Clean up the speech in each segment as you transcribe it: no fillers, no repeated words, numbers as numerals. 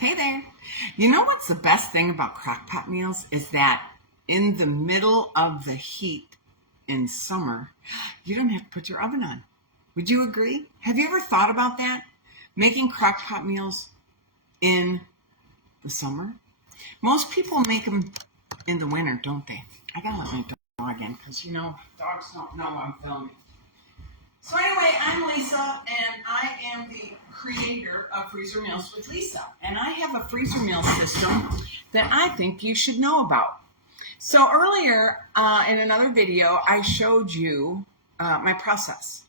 Hey there. You know what's the best thing about crock pot meals is that in the middle of the heat in summer, you don't have to put your oven on. Would you agree? Have you ever thought about that? Making crock pot meals in the summer? Most people make them in the winter, don't they? I gotta let my dog in because, dogs don't know I'm filming. So anyway, I'm Lisa, and I am the creator of Freezer Meals with Lisa. And I have a freezer meal system that I think you should know about. So earlier in another video, I showed you my process.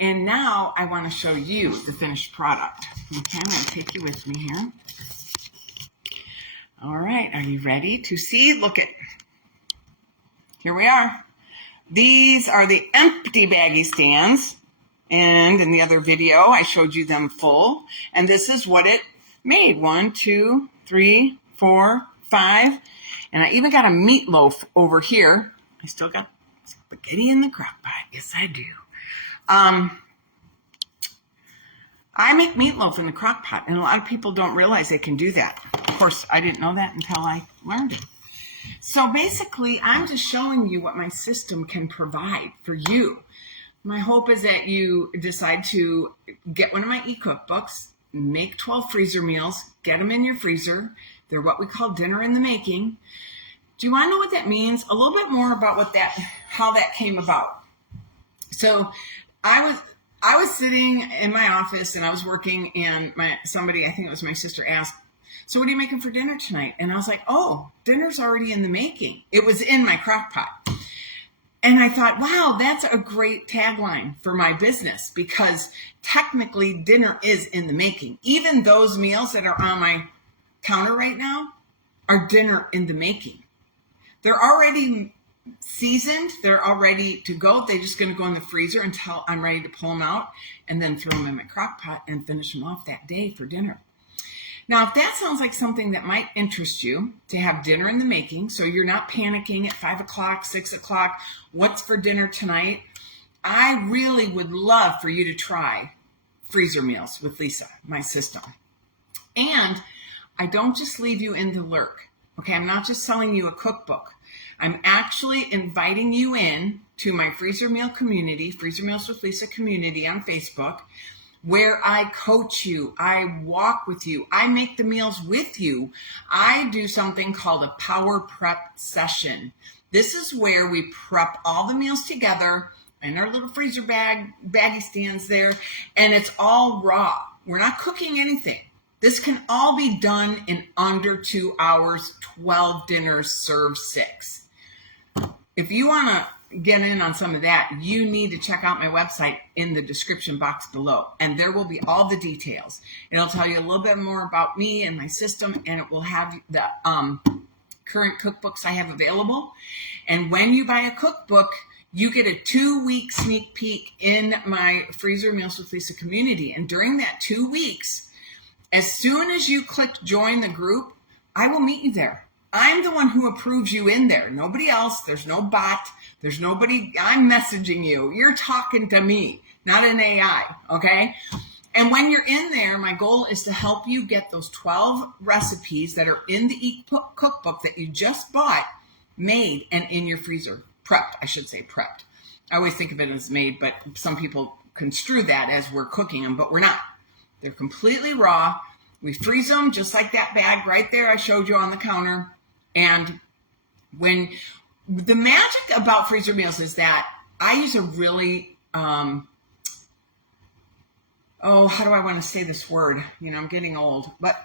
And now I want to show you the finished product. Okay, I'm going to take you with me here. All right, are you ready to see? Look at, here we are. These are the empty baggie stands. And in the other video, I showed you them full. And this is what it made. 1, 2, 3, 4, 5. And I even got a meatloaf over here. I still got spaghetti in the crock pot. Yes, I do. I make meatloaf in the crock pot. And a lot of people don't realize they can do that. Of course, I didn't know that until I learned it. So basically, I'm just showing you what my system can provide for you. My hope is that you decide to get one of my e-cookbooks, make 12 freezer meals, get them in your freezer. They're what we call dinner in the making. Do you want to know what that means? A little bit more about how that came about. So I was sitting in my office and I was working, and somebody, I think it was my sister, asked, "So what are you making for dinner tonight?" And I was like, "Oh, dinner's already in the making." It was in my crock pot. And I thought, wow, that's a great tagline for my business, because technically dinner is in the making. Even those meals that are on my counter right now are dinner in the making. They're already seasoned. They're all ready to go. They're just going to go in the freezer until I'm ready to pull them out and then throw them in my crock pot and finish them off that day for dinner. Now, if that sounds like something that might interest you, to have dinner in the making, so you're not panicking at 5 o'clock, 6 o'clock, what's for dinner tonight, I really would love for you to try Freezer Meals with Lisa, my system. And I don't just leave you in the lurk, okay? I'm not just selling you a cookbook. I'm actually inviting you in to my Freezer Meal community, Freezer Meals with Lisa community on Facebook, where I coach you, I walk with you, I make the meals with you. I do something called a power prep session. This is where we prep all the meals together in our little freezer baggie stands there, and it's all raw. We're not cooking anything. This can all be done in under 2 hours, 12 dinners, serve 6. If you want to get in on some of that, you need to check out my website in the description box below, and there will be all the details. It'll tell you a little bit more about me and my system, and it will have the current cookbooks I have available. And when you buy a cookbook, you get a 2-week sneak peek in my Freezer Meals with Lisa community. And during that 2 weeks, as soon as you click join the group, I will meet you there. I'm the one who approves you in there. Nobody else. There's no bot. There's nobody. I'm messaging you. You're talking to me, not an AI, okay? And when you're in there, my goal is to help you get those 12 recipes that are in the cookbook that you just bought made and in your freezer. Prepped, I should say prepped. I always think of it as made, but some people construe that as we're cooking them, but we're not. They're completely raw. We freeze them just like that bag right there I showed you on the counter. And when the magic about freezer meals is that I use a really, how do I want to say this word? I'm getting old, but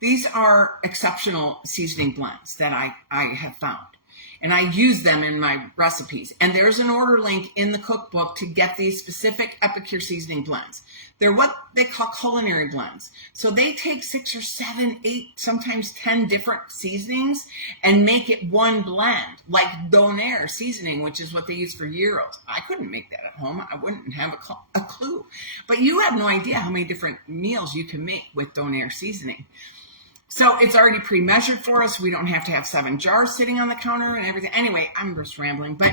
these are exceptional seasoning blends that I have found. And I use them in my recipes. And there's an order link in the cookbook to get these specific Epicure seasoning blends. They're what they call culinary blends. So they take 6 or 7, 8, sometimes 10 different seasonings and make it one blend, like Donair seasoning, which is what they use for gyros. I couldn't make that at home. I wouldn't have a clue. But you have no idea how many different meals you can make with Donair seasoning. So it's already pre-measured for us. We don't have to have 7 jars sitting on the counter and everything. Anyway, I'm just rambling, but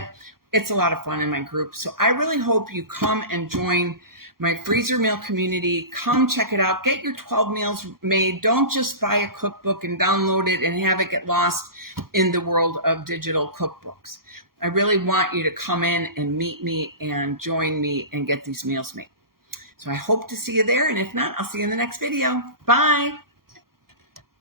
it's a lot of fun in my group. So I really hope you come and join my freezer meal community. Come check it out. Get your 12 meals made. Don't just buy a cookbook and download it and have it get lost in the world of digital cookbooks. I really want you to come in and meet me and join me and get these meals made. So I hope to see you there. And if not, I'll see you in the next video. Bye.